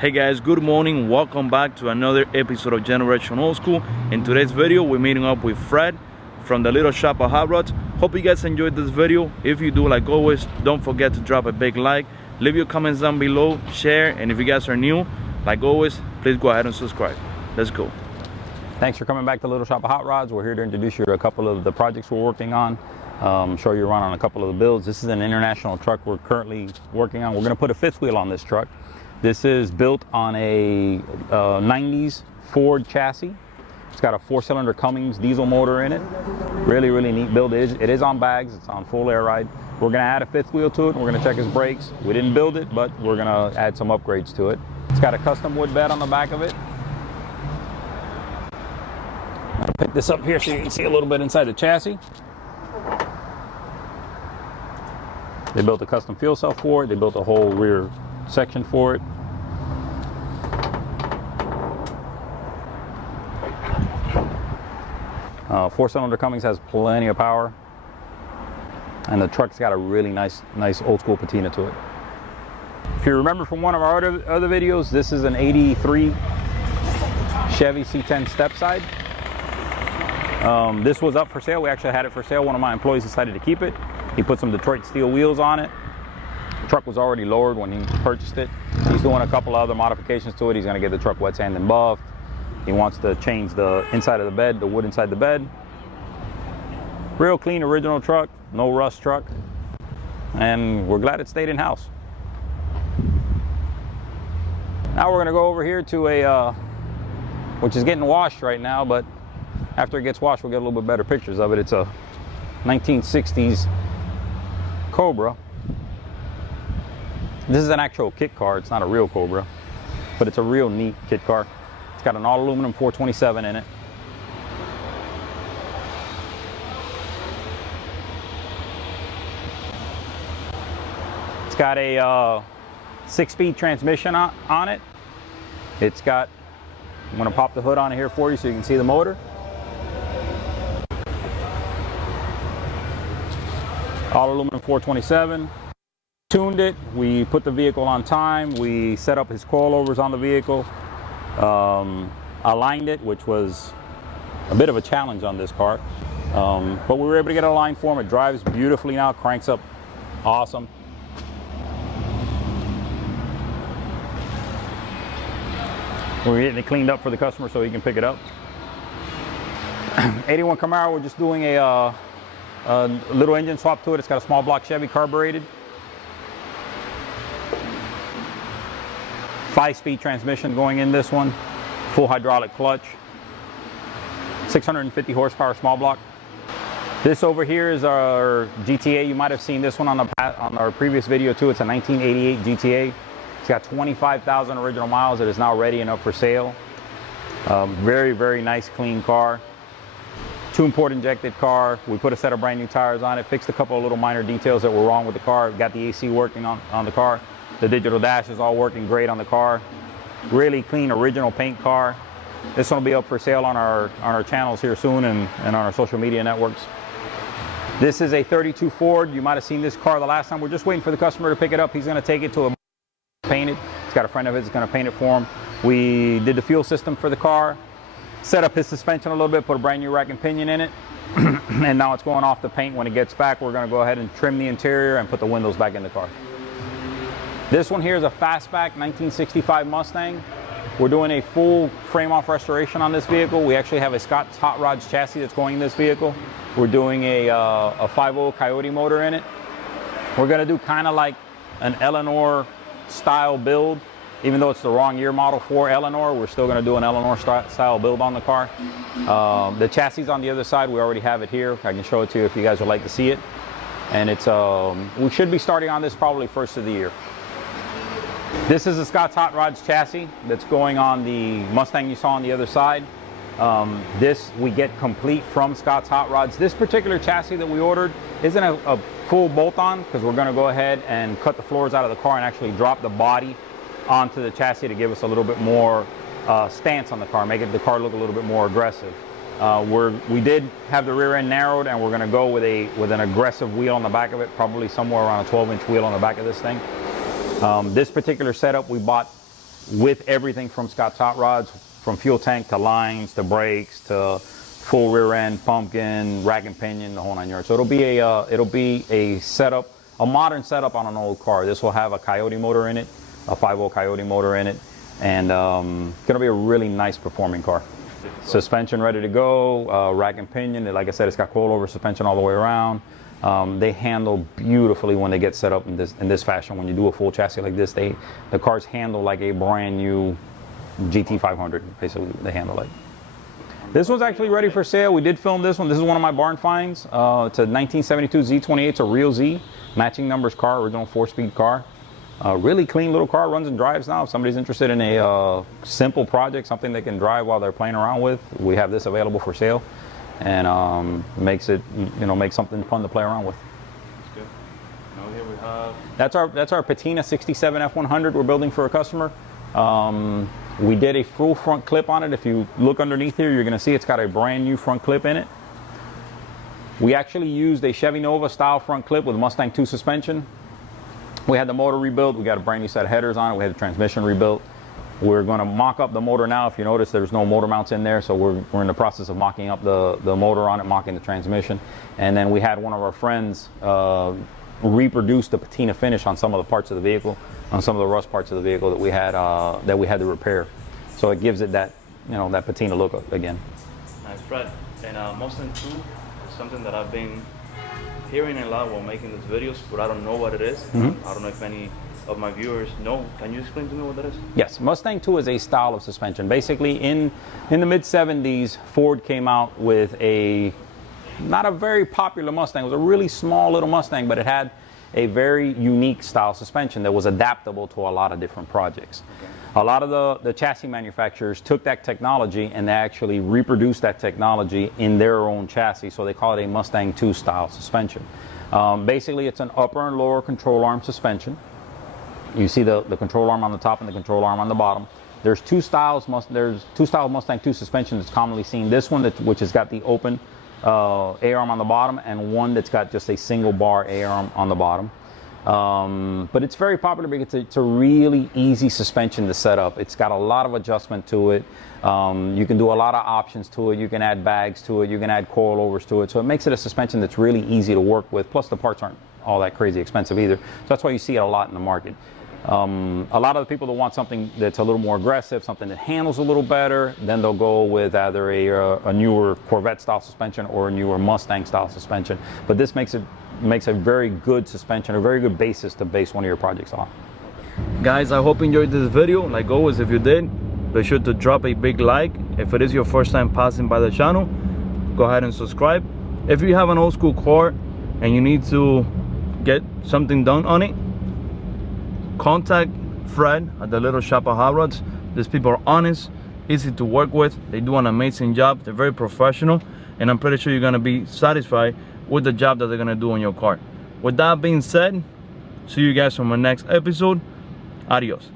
Hey guys, good morning. Welcome back to another episode of Generation Old School. In today's video, we're meeting up with Fred from the little shop at Hotrods. Hope you guys enjoyed this video. If you do, like always, don't forget to drop a big like, leave your comments down below, share, and if you guys are new, like always, please go ahead and subscribe. Let's go. Thanks for coming back to Little Shop of Hotrods. We're here to introduce you to a couple of the projects we're working on. Show you around on a couple of the builds. This is an international truck we're currently working on. We're going to put a fifth wheel on this truck. This is built on a 90s Ford chassis. It's got a 4-cylinder Cummins diesel motor in it. Really neat build. It is on bags. It's on full air ride. We're going to add a fifth wheel to it, and we're going to check his brakes. We didn't build it, but we're going to add some upgrades to it. It's got a custom wood bed on the back of it. I'll pick this up here so you can see a little bit inside the chassis. They built a custom fuel cell for it. They built a whole rear section for it. Four-cylinder Cummins has plenty of power, and the truck's got a really nice old school patina to it. If you remember from one of our other videos, this is an '83 Chevy C10 step side. This was up for sale. We actually had it for sale. One of my employees decided to keep it. He put some Detroit steel wheels on it. The truck was already lowered when he purchased it. He's doing a couple of other modifications to it. He's going to get the truck wet sand and buffed. He wants to change the inside of the bed, the wood inside the bed. Real clean original truck, no rust truck, and we're glad it stayed in house. Now we're going to go over here to a which is getting washed right now, but after it gets washed we'll get a little bit better pictures of it. It's a 1960s Cobra. This is an actual kit car. It's not a real Cobra, but it's a real neat kit car. It's got an all aluminum 427 in it. It's got a 6-speed transmission on it. It's got, I'm going to pop the hood on it here for you so you can see the motor. All aluminum 427. Tuned it, we put the vehicle on time, we set up his coilovers on the vehicle, aligned it, which was a bit of a challenge on this car, but we were able to get it aligned for him. It drives beautifully now, cranks up awesome. We're getting it cleaned up for the customer so he can pick it up. 81 Camaro, we're just doing a little engine swap to it. It's got a small block Chevy carbureted. 5-speed transmission going in this one, full hydraulic clutch, 650 horsepower small block. This over here is our GTA. You might have seen this one on our previous video too. It's a 1988 GTA. It's got 25,000 original miles. It is now ready and up for sale. Very nice, clean car. 2-port injected car. We put a set of brand new tires on it, fixed a couple of little minor details that were wrong with the car. Got the AC working on the car. The digital dash is all working great on the car. Really clean, original paint car. This one will be up for sale on our channels here soon and on our social media networks. This is a 32 Ford. You might have seen this car the last time. We're just waiting for the customer to pick it up. He's going to take it to a paint it. He's got a friend of his that's going to paint it for him. We did the fuel system for the car, set up his suspension a little bit, put a brand new rack and pinion in it, and now it's going off the paint. When it gets back, we're going to go ahead and trim the interior and put the windows back in the car. This one here is a fastback 1965 Mustang. We're doing a full frame-off restoration on this vehicle. We actually have a Scott's Hot Rods chassis that's going in this vehicle. We're doing a 5.0 Coyote motor in it. We're going to do kind of like an Eleanor style build. Even though it's the wrong year model for Eleanor, we're still going to do an Eleanor style build on the car. The chassis on the other side, we already have it here. I can show it to you if you guys would like to see it. And it's we should be starting on this probably first of the year. This is a Scott's Hot Rods chassis that's going on the Mustang you saw on the other side. This we get complete from Scott's Hot Rods. This particular chassis that we ordered isn't a full bolt-on because we're going to go ahead and cut the floors out of the car and actually drop the body onto the chassis to give us a little bit more stance on the car, make the car look a little bit more aggressive. We did have the rear end narrowed, and we're going to go with an aggressive wheel on the back of it, probably somewhere around a 12-inch wheel on the back of this thing. This particular setup we bought with everything from Scott's Hot Rods, from fuel tank to lines to brakes to full rear end, pumpkin, rack and pinion, the whole 9 yards. So it'll be a setup, a modern setup on an old car. This will have a Coyote motor in it, a 5-volt Coyote motor in it, and gonna be a really nice performing car. Suspension ready to go, rack and pinion. Like I said, it's got coilover suspension all the way around. They handle beautifully when they get set up in this fashion. When you do a full chassis like this, the cars handle like a brand new GT500. Basically, they handle like. This one's actually ready for sale. We did film this one. This is one of my barn finds. It's a 1972 Z28. It's a real Z, matching numbers car, original 4-speed car. Really clean little car, runs and drives now. If somebody's interested in a simple project, something they can drive while they're playing around with, we have this available for sale, and makes it, makes something fun to play around with. That's good. Now here we have. That's our Patina 67 F100 we're building for a customer. We did a full front clip on it. If you look underneath here, you're going to see it's got a brand new front clip in it. We actually used a Chevy Nova style front clip with Mustang 2 suspension. We had the motor rebuilt. We got a brand new set of headers on it. We had the transmission rebuilt. We're going to mock up the motor now. If you notice, there's no motor mounts in there, so we're in the process of mocking up the motor on it, mocking the transmission. And then we had one of our friends reproduce the patina finish on some of the parts of the vehicle, on some of the rust parts of the vehicle that we had to repair. So it gives it that, that patina look again. Nice, Fred. And Mustang 2 is something that I've been hearing a lot while making these videos, but I don't know what it is. Mm-hmm. I don't know if any of my viewers know. Can you explain to me what that is? Yes, Mustang 2 is a style of suspension. Basically, in the mid-70s, Ford came out with not a very popular Mustang. It was a really small little Mustang, but it had a very unique style suspension that was adaptable to a lot of different projects. Okay. A lot of the chassis manufacturers took that technology and they actually reproduced that technology in their own chassis, so they call it a Mustang 2 style suspension. Basically, it's an upper and lower control arm suspension. You see the control arm on the top and the control arm on the bottom. There's two styles. There's two styles Mustang 2 suspension that's commonly seen. This one, which has got the open A-arm on the bottom, and one that's got just a single bar A-arm on the bottom. But it's very popular because it's a really easy suspension to set up. It's got a lot of adjustment to it. You can do a lot of options to it. You can add bags to it. You can add coilovers to it. So it makes it a suspension that's really easy to work with. Plus the parts aren't all that crazy expensive either. So that's why you see it a lot in the market. A lot of the people that want something that's a little more aggressive, something that handles a little better, then they'll go with either a newer Corvette style suspension or a newer Mustang style suspension. But this makes a very good suspension, a very good basis to base one of your projects on. Guys, I hope you enjoyed this video. Like always, if you did, be sure to drop a big like. If it is your first time passing by the channel, go ahead and subscribe. If you have an old school car and you need to get something done on it, contact Fred at the Little Shop of Hotrods. These people are honest, easy to work with. They do an amazing job. They're very professional, and I'm pretty sure you're gonna be satisfied with the job that they're gonna do on your car. With that being said, see you guys on my next episode. Adios.